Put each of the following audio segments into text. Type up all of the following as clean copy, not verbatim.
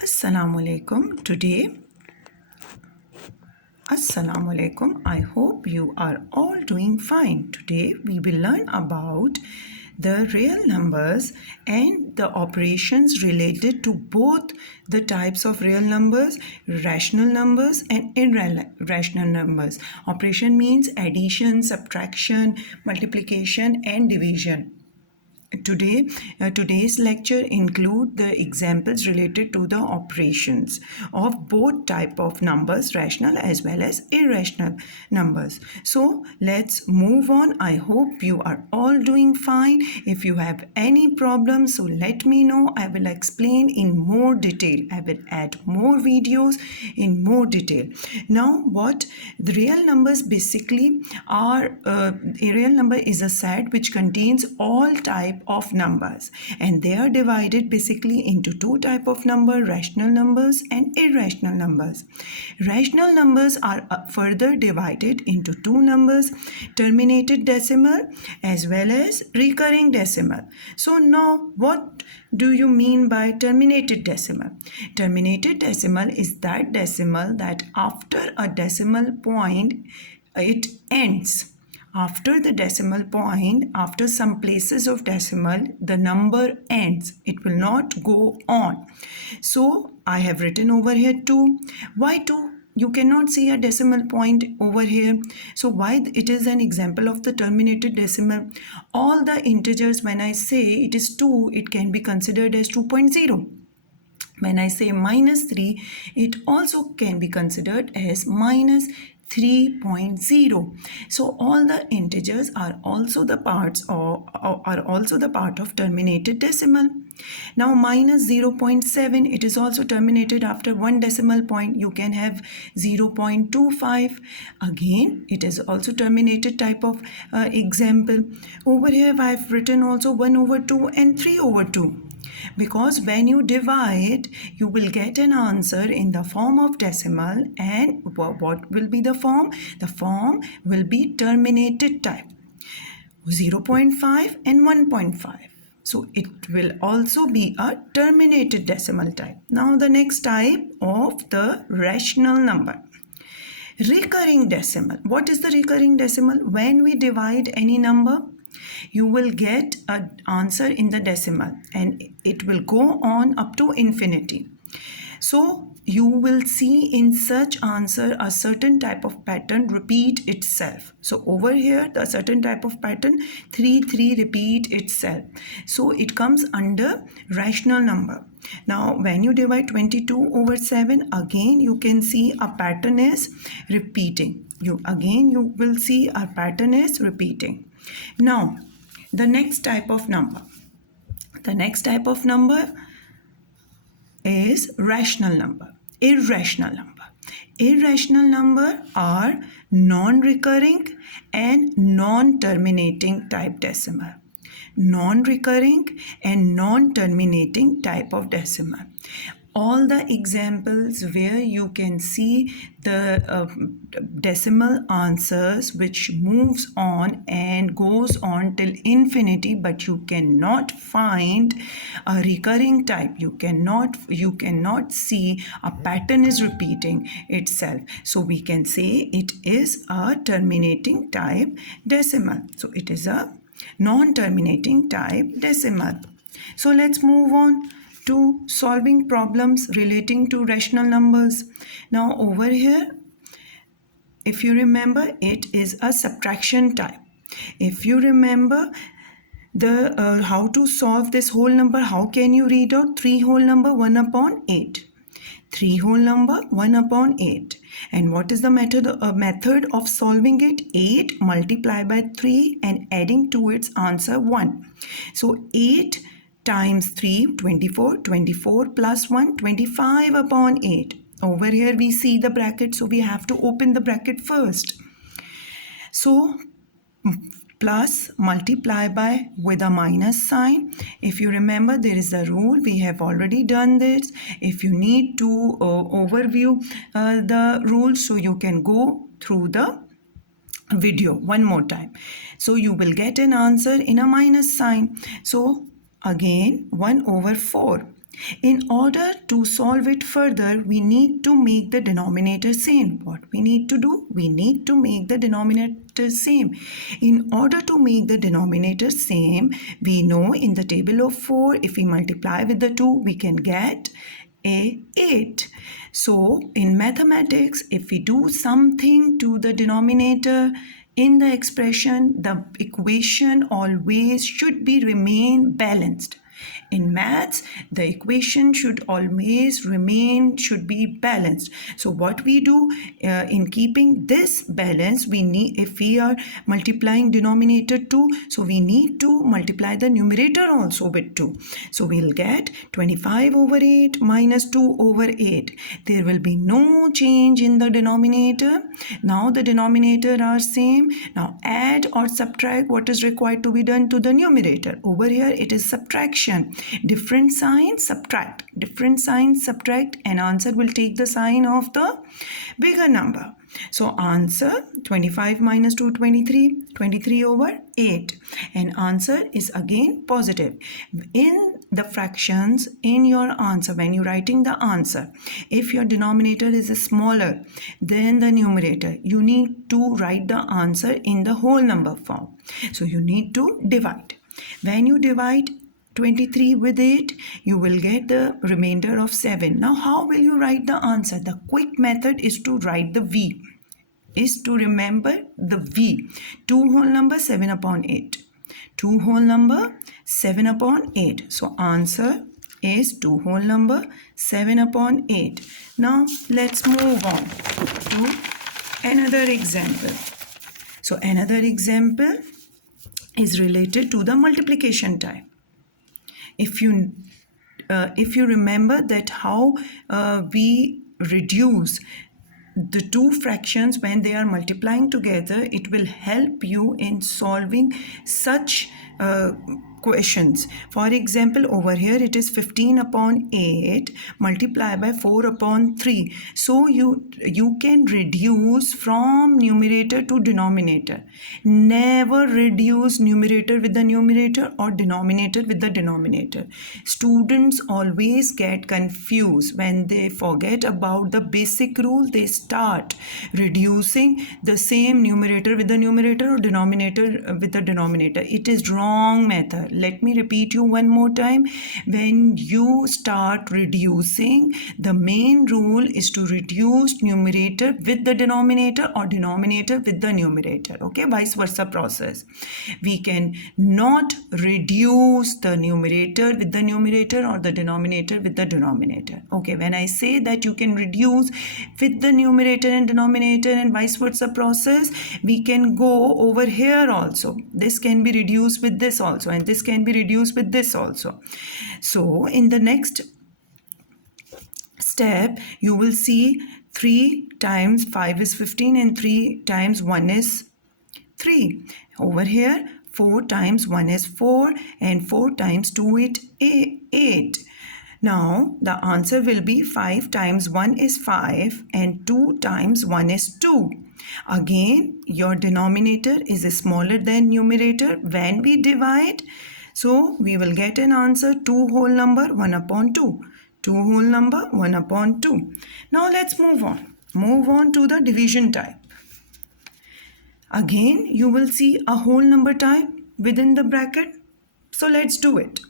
Assalamu alaikum. Assalamu alaikum. I hope you are all doing fine. Today we will learn about the real numbers and the operations related to both the types of real numbers, rational numbers and irrational numbers. Operation means addition, subtraction, multiplication and division. Today's lecture include the examples related to the operations of both type of numbers, rational as well as irrational numbers. So let's move on. I hope you are all doing fine. If you have any problems, so let me know. I will explain in more detail. I will add more videos in more detail. Now, what the real numbers basically are, a real number is a set which contains all type of numbers, and they are divided basically into two type of number, rational numbers and irrational numbers. Rational numbers are further divided into two numbers, terminated decimal as well as recurring decimal. So now what do you mean by terminated decimal? Terminated decimal is that decimal that after a decimal point it ends. After the decimal point, after some places of decimal, the number ends. It will not go on. So I have written over here 2. Why 2? You cannot see a decimal point over here. So why it is an example of the terminated decimal? All the integers, when I say it is 2, it can be considered as 2.0. When I say minus 3, it also can be considered as minus 3.0. So all the integers are also the parts of terminated decimal. Now minus 0.7, it is also terminated after one decimal point. You can have 0.25. Again, it is also terminated type of example. Over here I have written also 1/2 and 3/2. Because when you divide, you will get an answer in the form of decimal, and what will be the form? The form will be terminated type, 0.5 and 1.5. So it will also be a terminated decimal type. Now the next type of the rational number. Recurring decimal. What is the recurring decimal? When we divide any number, you will get an answer in the decimal and it will go on up to infinity. So you will see in such answer a certain type of pattern repeat itself. So over here the certain type of pattern 3 repeat itself. So it comes under rational number. Now when you divide 22/7, again you can see a pattern is repeating. You will see a pattern is repeating. Now the next type of number. The next type of number is rational number, irrational number. Irrational number are non-recurring and non-terminating type decimal. Non-recurring and non-terminating type of decimal. All the examples where you can see the decimal answers which moves on and goes on till infinity, but you cannot find a recurring type. You cannot see a pattern is repeating itself. So we can say it is a terminating type decimal. So it is a non-terminating type decimal. So let's move on to solving problems relating to rational numbers. Now over here, if you remember, it is a subtraction type. If you remember the how to solve this whole number, how can you read out 3 whole number 1/8? 3 whole number 1/8. And what is the method of solving it? 8 multiplied by 3 and adding to its answer 1. So 8 times 3, 24, 24 plus 1, 25/8. Over here we see the bracket, so we have to open the bracket first. So plus multiply by with a minus sign. If you remember, there is a rule, we have already done this. If you need to overview the rules, so you can go through the video one more time. So you will get an answer in a minus sign. So again 1/4. In order to solve it further, we need to make the denominator same. What we need to do? We need to make the denominator same. In order to make the denominator same, we know in the table of 4, if we multiply with the 2, we can get a 8. So in mathematics, if we do something to the denominator in the expression, the equation always should be remain balanced. In maths, the equation should always should be balanced. So what we do in keeping this balance, we need, if we are multiplying denominator 2, so we need to multiply the numerator also with 2. So we'll get 25 over 8 minus 2 over 8. There will be no change in the denominator. Now the denominator are same. Now add or subtract what is required to be done to the numerator. Over here it is subtraction. Different signs, subtract. Different signs, subtract, and answer will take the sign of the bigger number. So answer 25 minus 2, 23. 23 over 8. And answer is again positive. In the fractions in your answer, when you're writing the answer, if your denominator is smaller than the numerator, you need to write the answer in the whole number form. So you need to divide. When you divide 23 with 8, you will get the remainder of 7. Now how will you write the answer? The quick method is to write the V. Is to remember the V. 2 whole number 7 upon 8. 2 whole number 7 upon 8. So answer is 2 whole number 7 upon 8. Now let's move on to another example. So another example is related to the multiplication type. If you remember that how we reduce the two fractions when they are multiplying together, it will help you in solving such questions. For example, over here it is 15 upon 8 multiplied by 4 upon 3. So you can reduce from numerator to denominator. Never reduce numerator with the numerator or denominator with the denominator. Students always get confused when they forget about the basic rule. They start reducing the same numerator with the numerator or denominator with the denominator. It is wrong method. Let me repeat you one more time. When you start reducing, the main rule is to reduce numerator with the denominator or denominator with the numerator. Okay, vice versa process. We can not reduce the numerator with the numerator or the denominator with the denominator. Okay, when I say that you can reduce with the numerator and denominator and vice versa process, we can go over here also. This can be reduced with this also, and this can be reduced with this also. So in the next step, you will see 3 times 5 is 15 and 3 times 1 is 3. Over here 4 times 1 is 4 and 4 times 2 is 8. Now the answer will be 5 times 1 is 5 and 2 times 1 is 2. Again, your denominator is smaller than numerator when we divide. So we will get an answer 2 whole number 1 upon 2. 2 whole number 1 upon 2. Now let's move on. Move on to the division type. Again, you will see a whole number type within the bracket. So let's do it.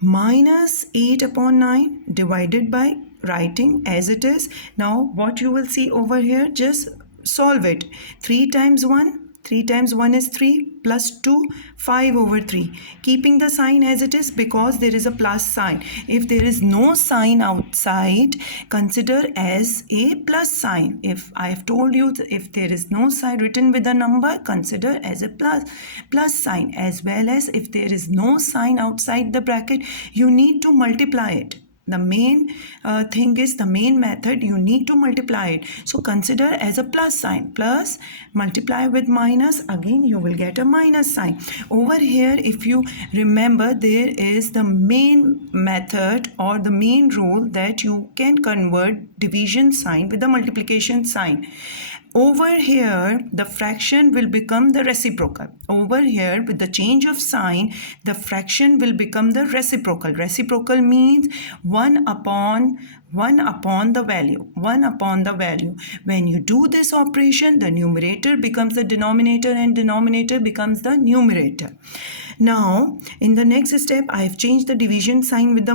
Minus 8 upon 9 divided by writing as it is. Now what you will see over here, just solve it. 3 times 1. 3 times 1 is 3 plus 2, 5 over 3. Keeping the sign as it is because there is a plus sign. If there is no sign outside, consider as a plus sign. If I have told you if there is no sign written with a number, consider as a plus sign. As well as if there is no sign outside the bracket, you need to multiply it. The main thing is the main method, you need to multiply it. So consider as a plus sign. Plus multiply with minus, again you will get a minus sign. Over here, if you remember, there is the main method or the main rule that you can convert division sign with the multiplication sign. Over here, the fraction will become the reciprocal. Over here, with the change of sign, the fraction will become the reciprocal. Reciprocal means 1 upon the value. 1 upon the value. When you do this operation, the numerator becomes the denominator and denominator becomes the numerator. Now, in the next step, I have changed the division sign with the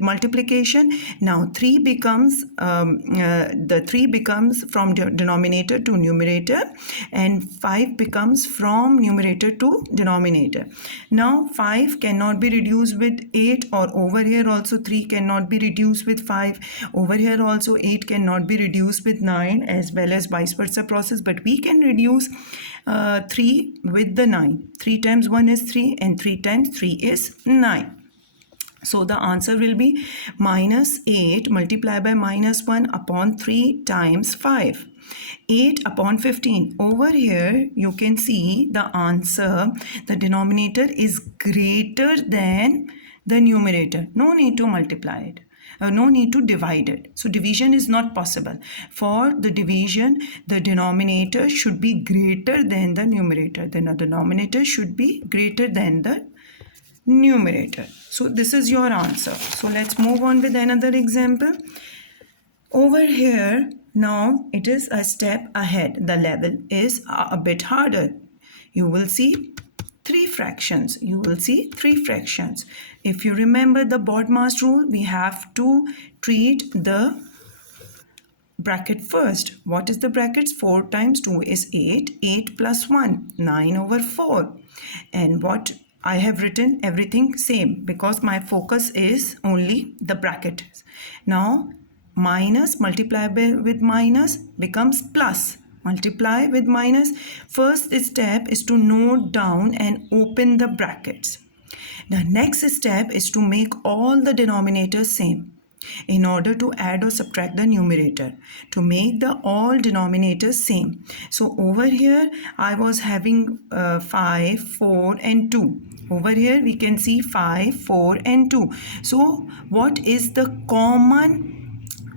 multiplication. Now, 3 becomes the 3 becomes from denominator to numerator, and 5 becomes from numerator to denominator. Now, 5 cannot be reduced with 8, or over here also 3 cannot be reduced with 5. Over here also 8 cannot be reduced with 9, as well as vice versa process, but we can reduce 3 with the 9. 3 times 1 is 3 and 3 times 3 is 9. So the answer will be minus 8 multiplied by minus 1 upon 3 times 5. 8 upon 15. Over here you can see the answer. The denominator is greater than the numerator. No need to multiply it. No need to divide it. So division is not possible. For the division, the denominator should be greater than the numerator. Then the denominator should be greater than the numerator. So this is your answer. So let's move on with another example. Over here, now it is a step ahead. The level is a bit harder. You will see 3 fractions. You will see 3 fractions. If you remember the BODMAS rule, we have to treat the bracket first. What is the brackets? 4 times 2 is 8. 8 plus 1, 9 over 4. And what I have written everything same because my focus is only the bracket. Now minus multiplied with minus becomes plus. Multiply with minus. First step is to note down and open the brackets. The next step is to make all the denominators same in order to add or subtract the numerator, to make the all denominators same. So over here I was having 5, 4 and 2. Over here we can see 5, 4 and 2. So what is the common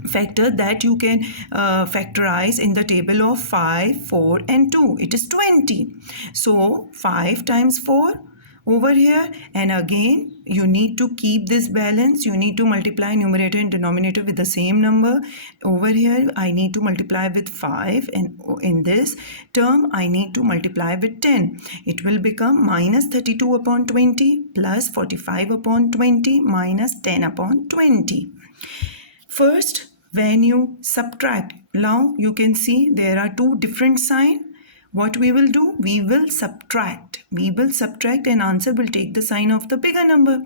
factor that you can factorize in the table of 5, 4 and 2? It is 20. So 5 times 4 over here, and again you need to keep this balance. You need to multiply numerator and denominator with the same number. Over here I need to multiply with 5, and in this term I need to multiply with 10. It will become minus 32 upon 20 plus 45 upon 20 minus 10 upon 20. First, when you subtract, now you can see there are 2 different signs. What we will do? We will subtract. We will subtract and answer will take the sign of the bigger number.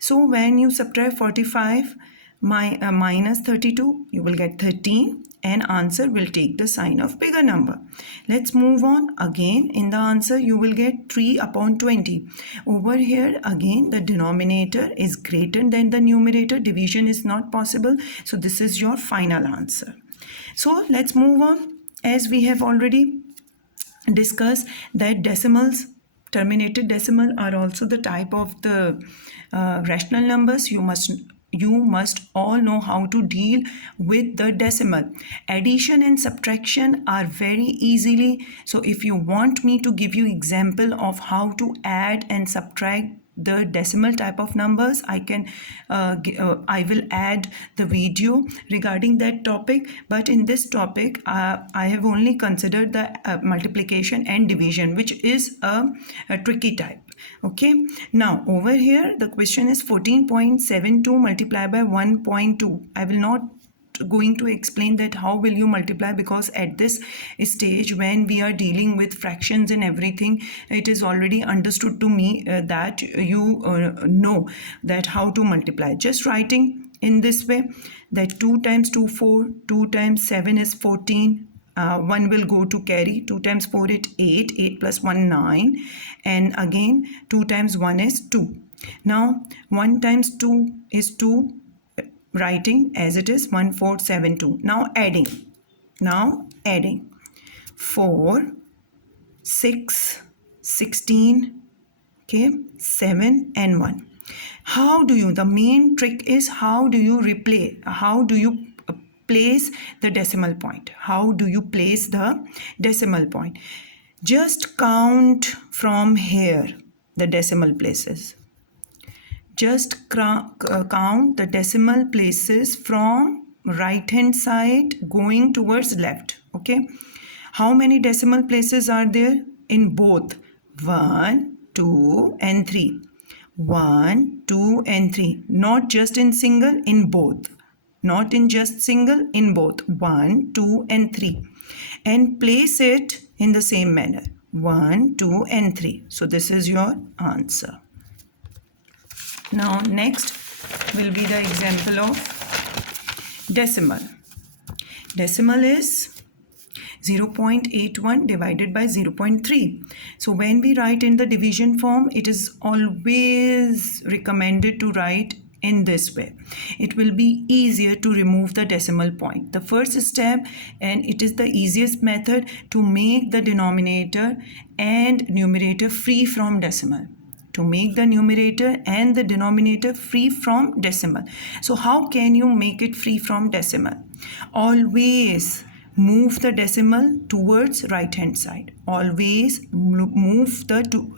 So when you subtract 45 minus 32, you will get 13 and answer will take the sign of bigger number. Let's move on. Again in the answer you will get 3 upon 20. Over here again the denominator is greater than the numerator. Division is not possible. So this is your final answer. So let's move on. As we have already discussed that decimals, terminated decimal are also the type of the rational numbers. You must all know how to deal with the decimal. Addition and subtraction are very easily. So if you want me to give you example of how to add and subtract the decimal type of numbers, I will add the video regarding that topic. But in this topic I have only considered the multiplication and division, which is a tricky type. Okay, now over here the question is 14.72 multiplied by 1.2. I will not going to explain that how will you multiply, because at this stage when we are dealing with fractions and everything, it is already understood to me that you know that how to multiply. Just writing in this way that 2 times 2 4, 2 times 7 is 14, 1 will go to carry, 2 times 4 is 8, 8 plus 1 9, and again 2 times 1 is 2. Now 1 times 2 is 2, writing as it is 1472. Now adding 4, 6, 16, okay, 7 and 1. How do you, the main trick is how do you replay, how do you place the decimal point. How do you place the decimal point? Just count from here the decimal places. Just count the decimal places from right hand side going towards left. Okay, how many decimal places are there in both? 1, 2 and 3. 1, 2 and 3. Not just in single, in both. Not in just single, in both. 1, 2 and 3. And place it in the same manner. 1, 2 and 3. So this is your answer. Now next will be the example of decimal. Decimal is 0.81 divided by 0.3. So when we write in the division form, it is always recommended to write in this way. It will be easier to remove the decimal point. The first step, and it is the easiest method, to make the denominator and numerator free from decimal. To make the numerator and the denominator free from decimal. So how can you make it free from decimal? Always move the decimal towards right hand side. Always move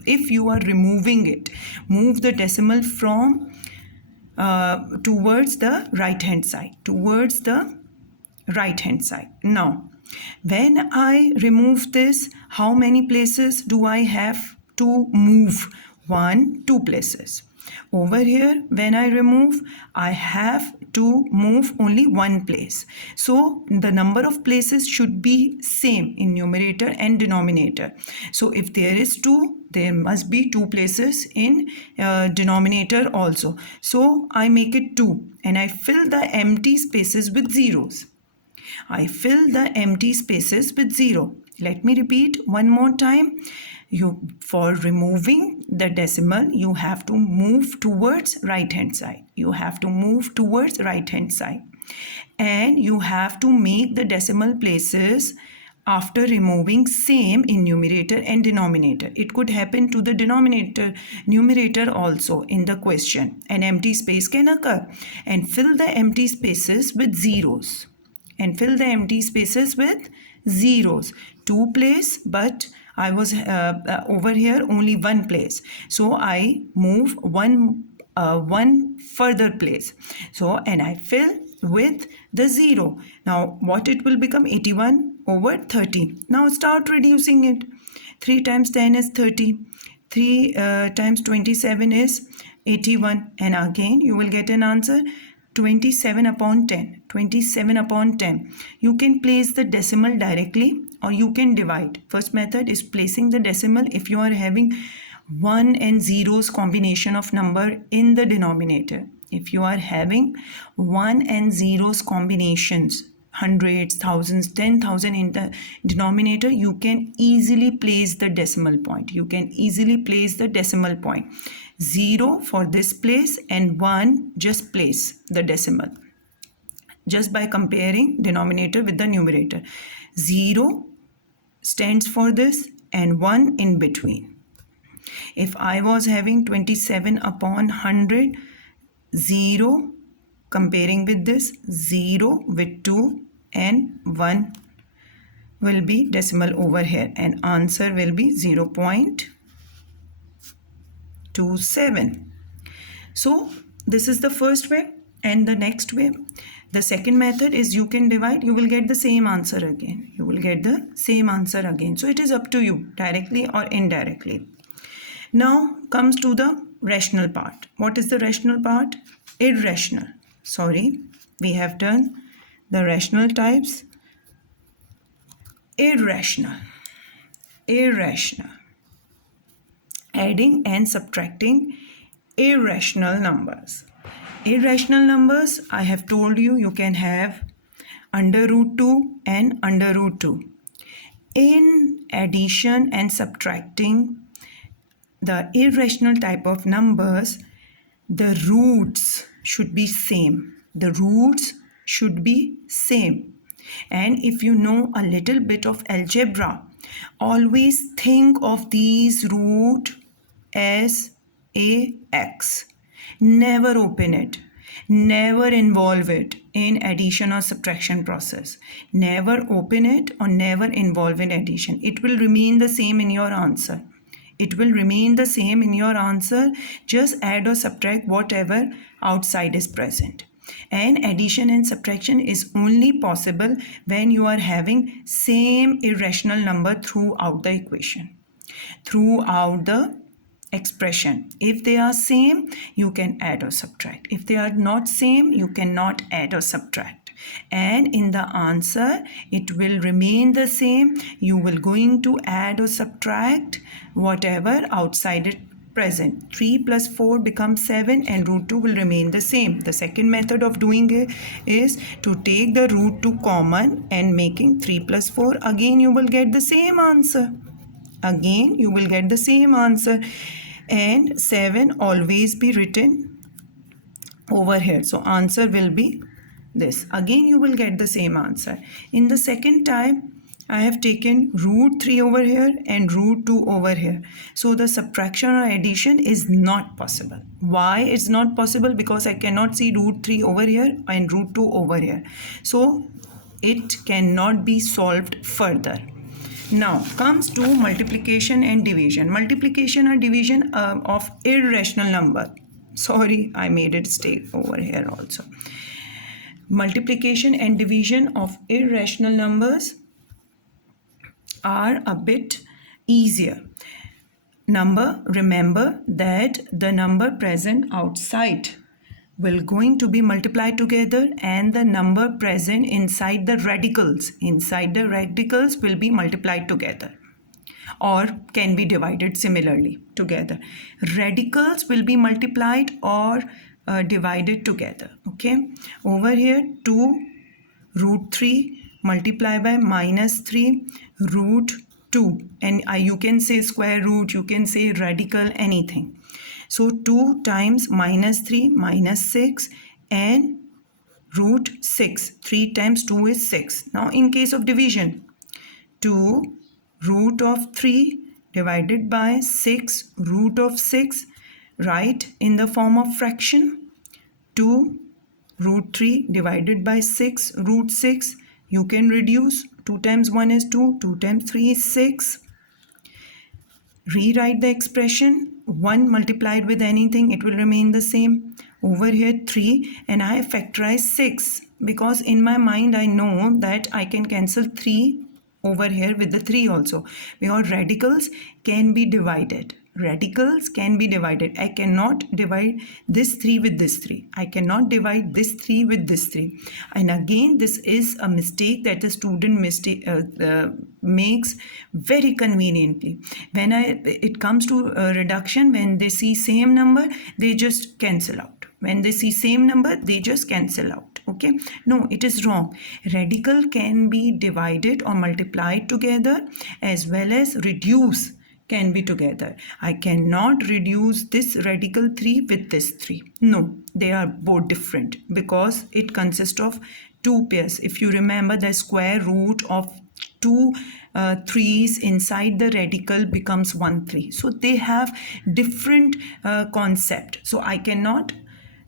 if you are removing it, move the decimal from towards the right hand side. Towards the right hand side. Now, when I remove this, how many places do I have to move? 1, 2 places. Over here, when I remove, I have to move only 1 place. So the number of places should be same in numerator and denominator. So if there is 2, there must be 2 places in denominator also. So I make it 2 and I fill the empty spaces with zeros. I fill the empty spaces with 0. Let me repeat one more time. For removing the decimal, you have to move towards right hand side. You have to move towards right hand side. And you have to make the decimal places after removing same in numerator and denominator. It could happen to the numerator also in the question. An empty space can occur. And fill the empty spaces with zeros. And fill the empty spaces with zeros. 2 place, but I was over here only 1 place. So I move one further place. So and I fill with the 0. Now what it will become? 81 over 30. Now start reducing it. 3 times 10 is 30. 3 times 27 is 81. And again you will get an answer. 27 upon 10. 27 upon 10. You can place the decimal directly or you can divide. First method is placing the decimal if you are having 1 and zeros combination of number in the denominator. If you are having 1 and zeros combinations, hundreds, thousands, 10,000 in the denominator, you can easily place the decimal point. You can easily place the decimal point. 0 for this place and 1 just place the decimal. Just by comparing denominator with the numerator. 0 stands for this and 1 in between. If I was having 27 upon 100, 0 comparing with this, 0 with 2 and 1 will be decimal over here and answer will be 0.27. So this is the first way and the next way. The second method is you can divide, you will get the same answer again. You will get the same answer again. So it is up to you, directly or indirectly. Now comes to the rational part. What is the rational part? Irrational. Sorry, we have done the rational types. Irrational. Irrational. Adding and subtracting irrational numbers. Irrational numbers, I have told you, you can have under root 2 and under root 2. In addition and subtracting the irrational type of numbers, the roots should be same. The roots should be same. And if you know a little bit of algebra, always think of these root as a x. Never open it. Never involve it in addition or subtraction process. Never open it or never involve in addition. It will remain the same in your answer. It will remain the same in your answer. Just add or subtract whatever outside is present. And addition and subtraction is only possible when you are having same irrational number throughout the equation, throughout the expression. If they are same, you can add or subtract. If they are not same, you cannot add or subtract. And in the answer, it will remain the same. You will going to add or subtract whatever outside it present. 3 plus 4 becomes 7 and root 2 will remain the same. The second method of doing it is to take the root 2 common and making 3 plus 4. Again, you will get the same answer. Again, you will get the same answer. And 7 always be written over here. So answer will be this. Again, you will get the same answer. In the second type, I have taken root 3 over here and root 2 over here. So the subtraction or addition is not possible. Why it's not possible? Because I cannot see root 3 over here and root 2 over here. So it cannot be solved further. Now comes to multiplication and division. Multiplication or division of irrational number. Sorry, I made it stay over here also. Multiplication and division of irrational numbers are a bit easier. Remember that the number present outside will going to be multiplied together and the number present inside the radicals will be multiplied together or can be divided similarly together. Radicals will be multiplied or divided together. Okay, over here 2 root 3 multiply by minus 3 root 2, and you can say square root, you can say radical, anything. So 2 times minus 3 minus 6 and root 6. 3 times 2 is 6. Now in case of division, 2 root of 3 divided by 6 root of 6, write in the form of fraction. 2 root 3 divided by 6 root 6, you can reduce. 2 times 1 is 2, 2 times 3 is 6. Rewrite the expression. 1 multiplied with anything, it will remain the same. Over here 3, and I factorize 6 because in my mind I know that I can cancel 3 over here with the 3 also, because radicals can be divided. Radicals can be divided. I cannot divide this 3 with this 3. I cannot divide this 3 with this 3. And again, this is a mistake that the student makes very conveniently. When it comes to reduction, when they see same number, they just cancel out. When they see same number, they just cancel out. Okay, no, it is wrong. Radical can be divided or multiplied together, as well as reduce can be together. I cannot reduce this radical 3 with this 3. No, they are both different because it consists of 2 pairs. If you remember, the square root of 2 3's inside the radical becomes 1 3. So they have different concept. So I cannot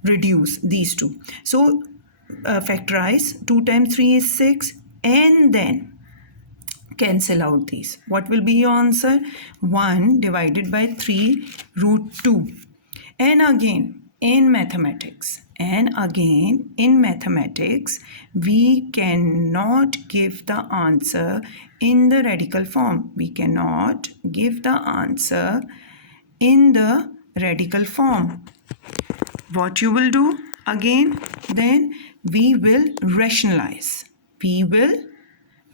reduce these two. So factorize. 2 times 3 is 6, and then cancel out these. What will be your answer? 1 divided by 3 root 2. And again in mathematics, we cannot give the answer in the radical form. We cannot give the answer in the radical form. What you will do again? Then we will rationalize. We will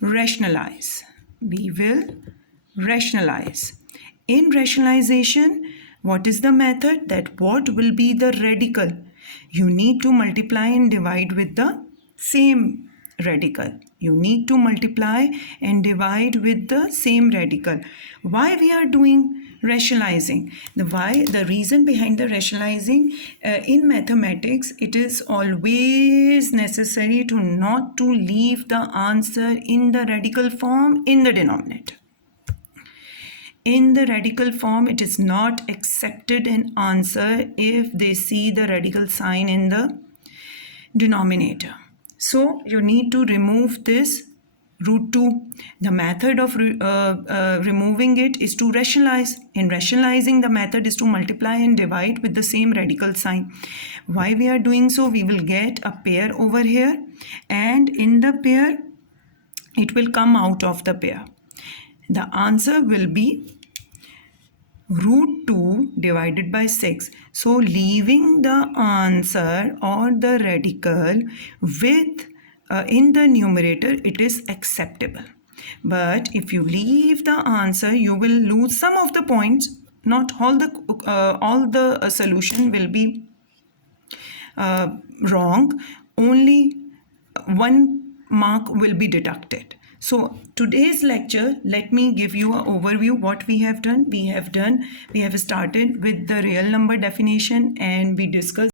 rationalize. In rationalization, what is the method? That what will be the radical? You need to multiply and divide with the same radical. You need to multiply and divide with the same radical. Why we are doing rationalizing? The reason behind the rationalizing, in mathematics, it is always necessary to not to leave the answer in the radical form in the denominator. In the radical form, it is not accepted an answer if they see the radical sign in the denominator. So you need to remove this root 2. The method of removing it is to rationalize. In rationalizing, the method is to multiply and divide with the same radical sign. Why we are doing so? We will get a pair over here, and in the pair it will come out of the pair. The answer will be root 2 divided by 6. So leaving the answer or the radical with in the numerator, it is acceptable. But if you leave the answer, you will lose some of the points. Not all the solution will be wrong. Only one mark will be deducted. So today's lecture, let me give you an overview what we have done. We have started with the real number definition, and we discussed